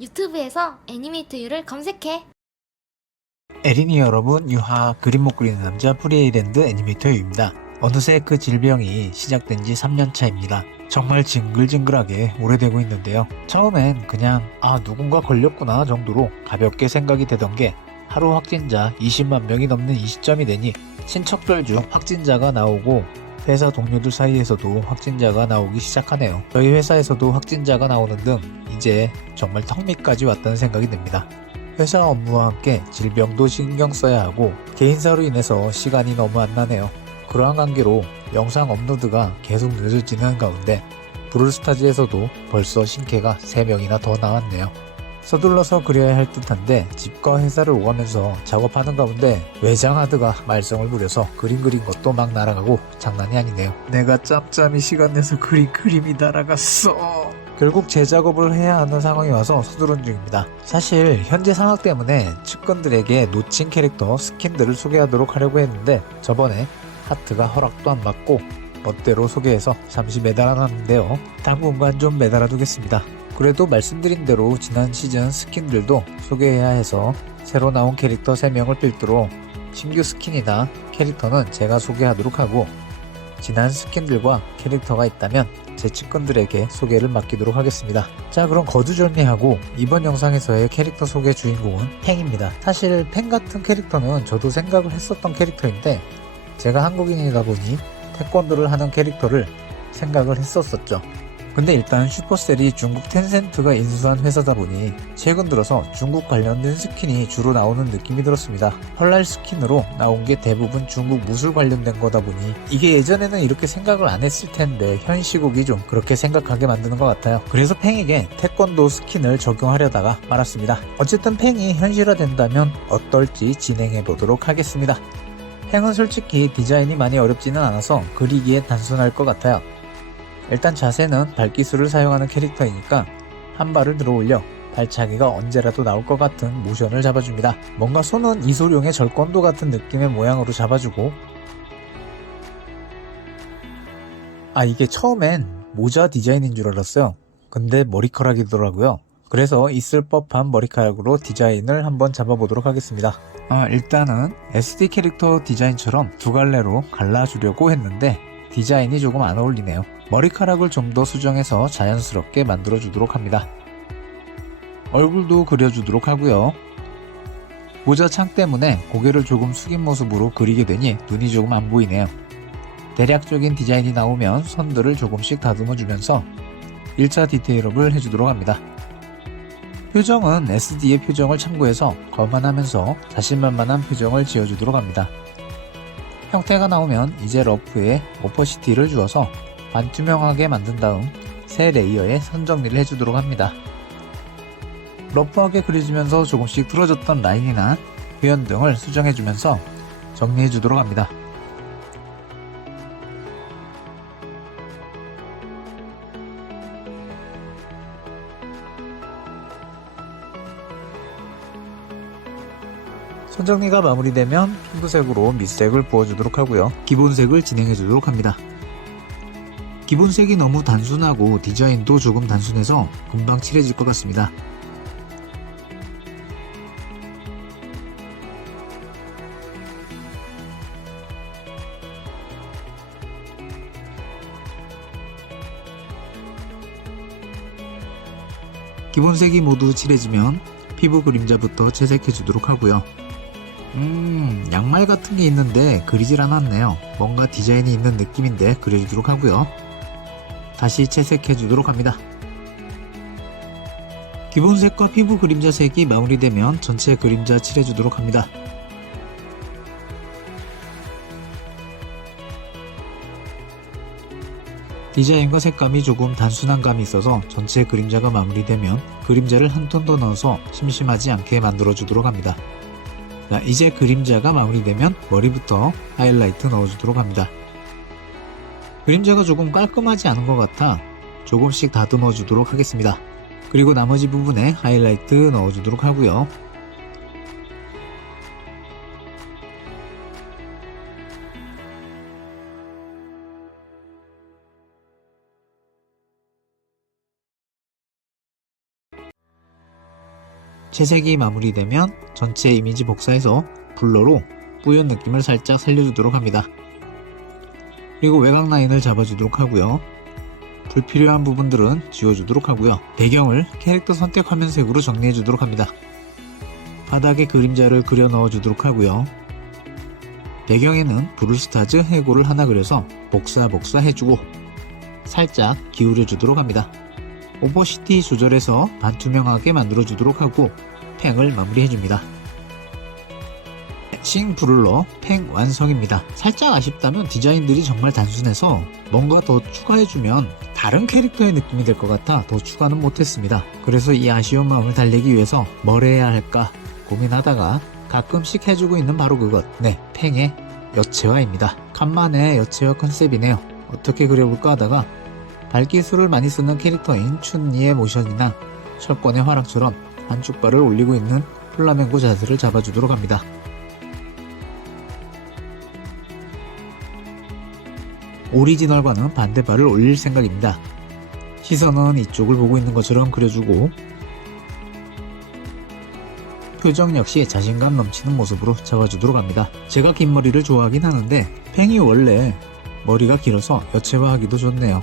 유튜브에서 애니메이터유를 검색해. 에린이 여러분, 유하 그림 못 그리는 남자 프리에이랜드 애니메이터유입니다. 어느새 그 질병이 시작된 지 3년 차입니다. 정말 징글징글하게 오래되고 있는데요. 처음엔 그냥 아 누군가 걸렸구나 정도로 가볍게 생각이 되던 게 하루 확진자 20만 명이 넘는 이 시점이 되니 친척들 중 확진자가 나오고 회사 동료들 사이에서도 확진자가 나오기 시작하네요. 저희 회사에서도 확진자가 나오는 등 이제 정말 턱밑까지 왔다는 생각이 듭니다. 회사 업무와 함께 질병도 신경 써야 하고 개인사로 인해서 시간이 너무 안 나네요. 그러한 관계로 영상 업로드가 계속 늦어지는 가운데 브롤스타즈에서도 벌써 신캐가 3명이나 더 나왔네요. 서둘러서 그려야 할 듯한데 집과 회사를 오가면서 작업하는 가운데 외장하드가 말썽을 부려서 그림 그린 것도 막 날아가고 장난이 아니네요. 내가 짬짬이 시간 내서 그린 그림이 날아갔어. 결국 재작업을 해야 하는 상황이 와서 서두른 중입니다. 사실 현재 상황 때문에 측근들에게 놓친 캐릭터 스킨들을 소개하도록 하려고 했는데 저번에 하트가 허락도 안 받고 멋대로 소개해서 잠시 매달아놨는데요. 당분간 좀 매달아두겠습니다. 그래도 말씀드린 대로 지난 시즌 스킨들도 소개해야 해서 새로 나온 캐릭터 3명을 필두로 신규 스킨이나 캐릭터는 제가 소개하도록 하고 지난 스킨들과 캐릭터가 있다면 제 측근들에게 소개를 맡기도록 하겠습니다. 자 그럼 거두절미하고 이번 영상에서의 캐릭터 소개 주인공은 팽입니다. 사실 팽 같은 캐릭터는 저도 생각을 했었던 캐릭터인데 제가 한국인이다 보니 태권도를 하는 캐릭터를 생각을 했었었죠. 근데 일단 슈퍼셀이 중국 텐센트가 인수한 회사다 보니 최근 들어서 중국 관련된 스킨이 주로 나오는 느낌이 들었습니다. 헐랄 스킨으로 나온 게 대부분 중국 무술 관련된 거다 보니 이게 예전에는 이렇게 생각을 안 했을 텐데 현 시국이 좀 그렇게 생각하게 만드는 것 같아요. 그래서 팽에게 태권도 스킨을 적용하려다가 말았습니다. 어쨌든 팽이 현실화된다면 어떨지 진행해 보도록 하겠습니다. 팽은 솔직히 디자인이 많이 어렵지는 않아서 그리기에 단순할 것 같아요. 일단 자세는 발기술을 사용하는 캐릭터이니까 한 발을 들어 올려 발차기가 언제라도 나올 것 같은 모션을 잡아줍니다. 뭔가 손은 이소룡의 절권도 같은 느낌의 모양으로 잡아주고 아 이게 처음엔 모자 디자인인 줄 알았어요. 근데 머리카락이더라고요. 그래서 있을 법한 머리카락으로 디자인을 한번 잡아보도록 하겠습니다. 아, 일단은 SD 캐릭터 디자인처럼 두 갈래로 갈라주려고 했는데 디자인이 조금 안 어울리네요. 머리카락을 좀 더 수정해서 자연스럽게 만들어 주도록 합니다. 얼굴도 그려주도록 하고요. 모자 창 때문에 고개를 조금 숙인 모습으로 그리게 되니 눈이 조금 안 보이네요. 대략적인 디자인이 나오면 선들을 조금씩 다듬어 주면서 1차 디테일업을 해주도록 합니다. 표정은 SD의 표정을 참고해서 거만하면서 자신만만한 표정을 지어주도록 합니다. 형태가 나오면 이제 러프에 오퍼시티를 주어서 반투명하게 만든 다음 새 레이어에 선 정리를 해주도록 합니다. 러프하게 그려지면서 조금씩 틀어졌던 라인이나 표현 등을 수정해주면서 정리해주도록 합니다. 손정리가 마무리되면 핑크색으로 밑색을 부어주도록 하고요. 기본색을 진행해주도록 합니다. 기본 색이 너무 단순하고 디자인도 조금 단순해서 금방 칠해질 것 같습니다. 기본색이 모두 칠해지면 피부 그림자부터 채색해 주도록 하고요. 음, 양말 같은 게 있는데 그리질 않았네요. 뭔가 디자인이 있는 느낌인데 그려주도록 하고요. 다시 채색해 주도록 합니다. 기본색과 피부 그림자 색이 마무리되면 전체 그림자 칠해 주도록 합니다. 디자인과 색감이 조금 단순한 감이 있어서 전체 그림자가 마무리되면 그림자를 한 톤 더 넣어서 심심하지 않게 만들어 주도록 합니다. 자, 이제 그림자가 마무리되면 머리부터 하이라이트 넣어주도록 합니다. 그림자가 조금 깔끔하지 않은 것 같아 조금씩 다듬어 주도록 하겠습니다. 그리고 나머지 부분에 하이라이트 넣어 주도록 하고요. 채색이 마무리되면 전체 이미지 복사해서 블러로 뿌연 느낌을 살짝 살려주도록 합니다. 그리고 외곽 라인을 잡아주도록 하고요. 불필요한 부분들은 지워주도록 하고요. 배경을 캐릭터 선택 화면 색으로 정리해주도록 합니다. 바닥에 그림자를 그려 넣어주도록 하고요. 배경에는 브루스타즈 해골을 하나 그려서 복사 복사 해주고 살짝 기울여 주도록 합니다. 오버시티 조절해서 반투명하게 만들어 주도록 하고 팽을 마무리해 줍니다. 싱 브룰러 팽 완성입니다. 살짝 아쉽다면 디자인들이 정말 단순해서 뭔가 더 추가해주면 다른 캐릭터의 느낌이 될 것 같아 더 추가는 못했습니다. 그래서 이 아쉬운 마음을 달래기 위해서 뭘 해야 할까 고민하다가 가끔씩 해주고 있는 바로 그것 네 팽의 여체화입니다. 간만에 여체화 컨셉이네요. 어떻게 그려볼까 하다가 발기술을 많이 쓰는 캐릭터인 춘니의 모션이나 철권의 화랑처럼 한쪽 발을 올리고 있는 플라멩고 자세를 잡아주도록 합니다. 오리지널과는 반대발을 올릴 생각입니다. 시선은 이쪽을 보고 있는 것처럼 그려주고 표정 역시 자신감 넘치는 모습으로 잡아주도록 합니다. 제가 긴 머리를 좋아하긴 하는데 팽이 원래 머리가 길어서 여체화하기도 좋네요.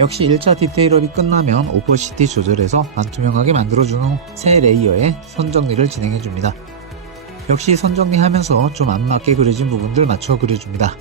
역시 1차 디테일업이 끝나면 오퍼시티 조절해서 반투명하게 만들어준 후새 레이어에 선 정리를 진행해줍니다. 역시 선 정리하면서 좀 안 맞게 그려진 부분들 맞춰 그려줍니다.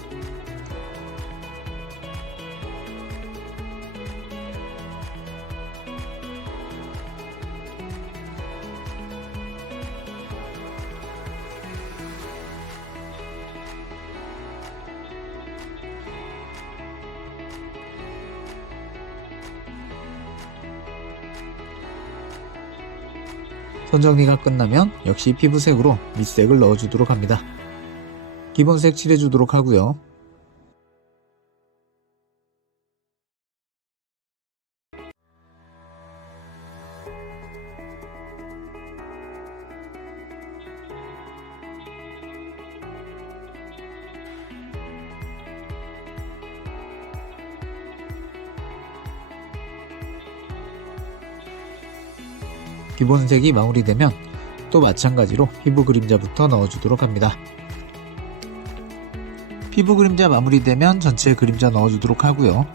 선 정리가 끝나면 역시 피부색으로 밑색을 넣어주도록 합니다. 기본색 칠해주도록 하고요. 기본색이 마무리되면 또 마찬가지로 피부 그림자부터 넣어주도록 합니다. 피부 그림자 마무리되면 전체 그림자 넣어주도록 하고요.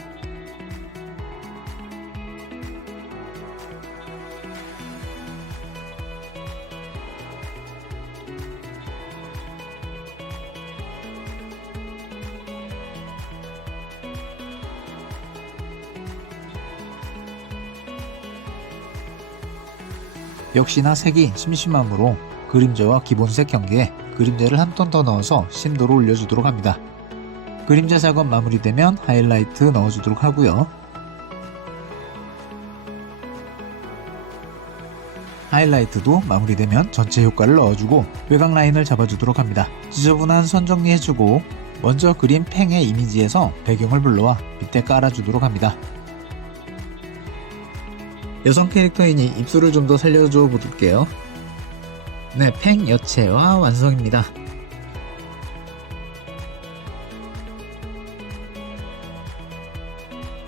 역시나 색이 심심함으로 그림자와 기본색 경계에 그림자를 한 톤 더 넣어서 심도를 올려주도록 합니다. 그림자 작업 마무리되면 하이라이트 넣어주도록 하고요. 하이라이트도 마무리되면 전체 효과를 넣어주고 외곽 라인을 잡아주도록 합니다. 지저분한 선 정리해주고 먼저 그린 팽의 이미지에서 배경을 불러와 밑에 깔아주도록 합니다. 여성 캐릭터이니 입술을 좀 더 살려줘 볼게요. 네, 팽 여체와 완성입니다.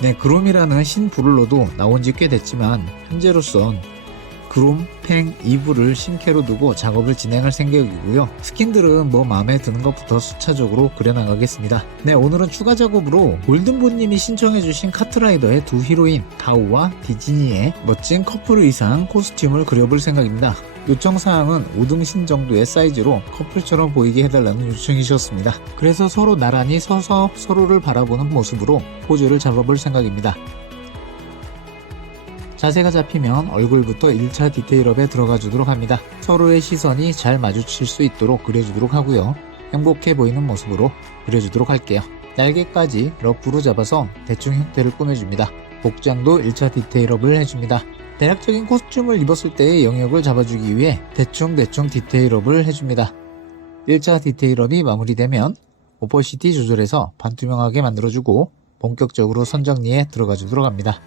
네, 그롬이라는 신브룰러도 나온 지 꽤 됐지만 현재로선 그롬, 팽, 이브를 신캐로 두고 작업을 진행할 생각이고요. 스킨들은 뭐 마음에 드는 것부터 수차적으로 그려나가겠습니다. 네, 오늘은 추가 작업으로 골든보님이 신청해주신 카트라이더의 두 히로인 다우와 디즈니의 멋진 커플 의상 코스튬을 그려볼 생각입니다. 요청사항은 5등신 정도의 사이즈로 커플처럼 보이게 해달라는 요청이셨습니다. 그래서 서로 나란히 서서 서로를 바라보는 모습으로 포즈를 잡아볼 생각입니다. 자세가 잡히면 얼굴부터 1차 디테일업에 들어가 주도록 합니다. 서로의 시선이 잘 마주칠 수 있도록 그려주도록 하고요. 행복해 보이는 모습으로 그려주도록 할게요. 날개까지 러프로 잡아서 대충 형태를 꾸며줍니다. 복장도 1차 디테일업을 해줍니다. 대략적인 코스튬을 입었을 때의 영역을 잡아주기 위해 대충대충 디테일업을 해줍니다. 1차 디테일업이 마무리되면 오퍼시티 조절해서 반투명하게 만들어주고 본격적으로 선정리에 들어가 주도록 합니다.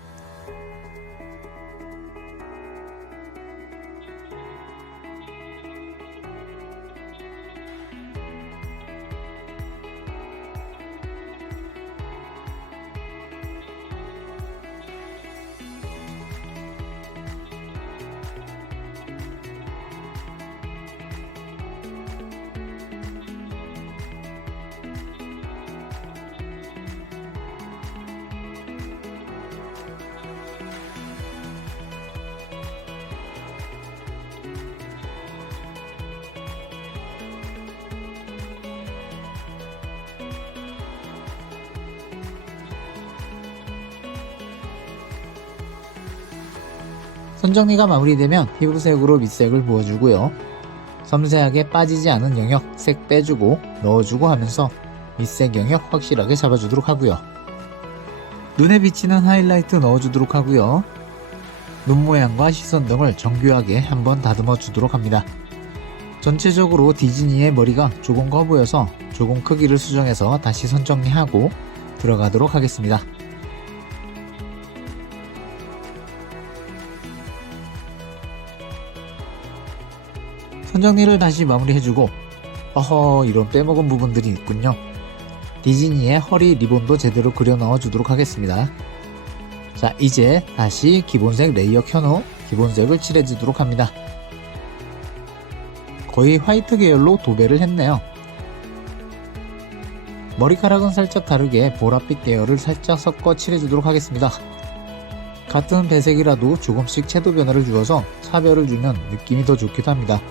선 정리가 마무리되면 피부색으로 밑색을 부어주고요. 섬세하게 빠지지 않은 영역 색 빼주고 넣어주고 하면서 밑색 영역 확실하게 잡아주도록 하고요. 눈에 비치는 하이라이트 넣어주도록 하고요. 눈 모양과 시선 등을 정교하게 한번 다듬어 주도록 합니다. 전체적으로 디즈니의 머리가 조금 커 보여서 조금 크기를 수정해서 다시 선 정리하고 들어가도록 하겠습니다. 선 정리를 다시 마무리해주고 어허 이런 빼먹은 부분들이 있군요. 디즈니의 허리 리본도 제대로 그려 넣어주도록 하겠습니다. 자 이제 다시 기본색 레이어 켜놓 기본색을 칠해주도록 합니다. 거의 화이트 계열로 도배를 했네요. 머리카락은 살짝 다르게 보랏빛 계열을 살짝 섞어 칠해주도록 하겠습니다. 같은 배색이라도 조금씩 채도 변화를 주어서 차별을 주면 느낌이 더 좋기도 합니다.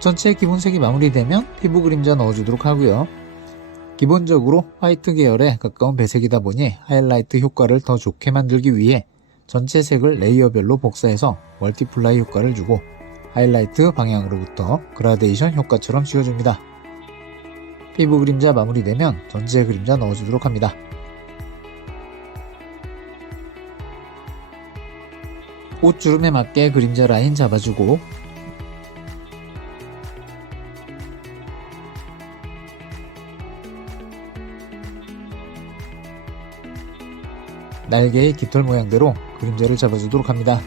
전체 기본색이 마무리되면 피부 그림자 넣어주도록 하고요. 기본적으로 화이트 계열에 가까운 배색이다 보니 하이라이트 효과를 더 좋게 만들기 위해 전체 색을 레이어별로 복사해서 멀티플라이 효과를 주고 하이라이트 방향으로부터 그라데이션 효과처럼 씌워줍니다. 피부 그림자 마무리되면 전체 그림자 넣어주도록 합니다. 옷주름에 맞게 그림자 라인 잡아주고 날개의 깃털 모양대로 그림자를 잡아주도록 합니다.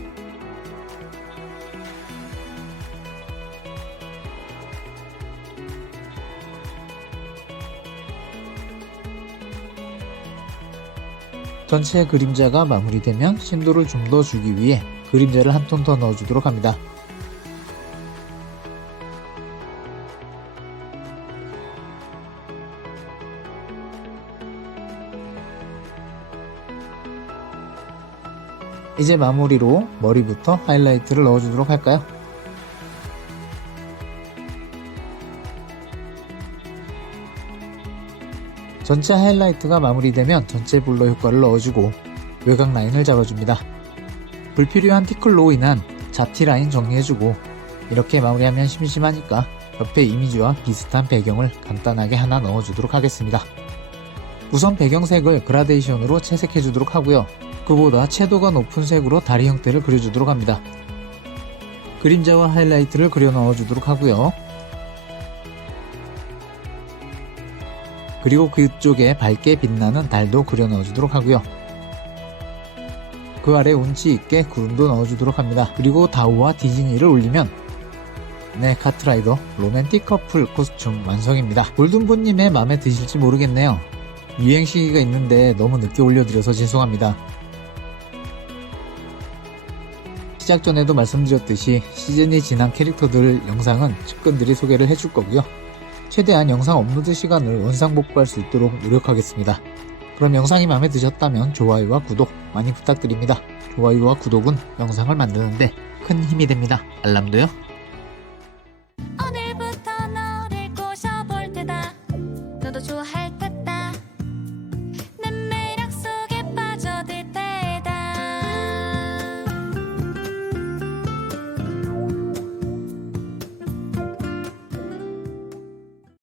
전체 그림자가 마무리되면 심도를 좀 더 주기 위해 그림자를 한 톤 더 넣어주도록 합니다. 이제 마무리로 머리부터 하이라이트를 넣어주도록 할까요? 전체 하이라이트가 마무리되면 전체 블러 효과를 넣어주고 외곽 라인을 잡아줍니다. 불필요한 티클로 인한 잡티 라인 정리해주고 이렇게 마무리하면 심심하니까 옆에 이미지와 비슷한 배경을 간단하게 하나 넣어주도록 하겠습니다. 우선 배경색을 그라데이션으로 채색해주도록 하고요. 그보다 채도가 높은 색으로 다리 형태를 그려주도록 합니다. 그림자와 하이라이트를 그려 넣어주도록 하고요. 그리고 그쪽에 밝게 빛나는 달도 그려 넣어주도록 하고요. 그 아래 운치 있게 구름도 넣어주도록 합니다. 그리고 다우와 디즈니를 올리면 네 카트라이더 로맨틱 커플 코스튬 완성입니다. 골든분님의 마음에 드실지 모르겠네요. 유행 시기가 있는데 너무 늦게 올려드려서 죄송합니다. 시작 전에도 말씀드렸듯이 시즌이 지난 캐릭터들 영상은 측근들이 소개를 해줄 거고요. 최대한 영상 업로드 시간을 원상 복구할 수 있도록 노력하겠습니다. 그럼 영상이 마음에 드셨다면 좋아요와 구독 많이 부탁드립니다. 좋아요와 구독은 영상을 만드는데 큰 힘이 됩니다. 알람도요.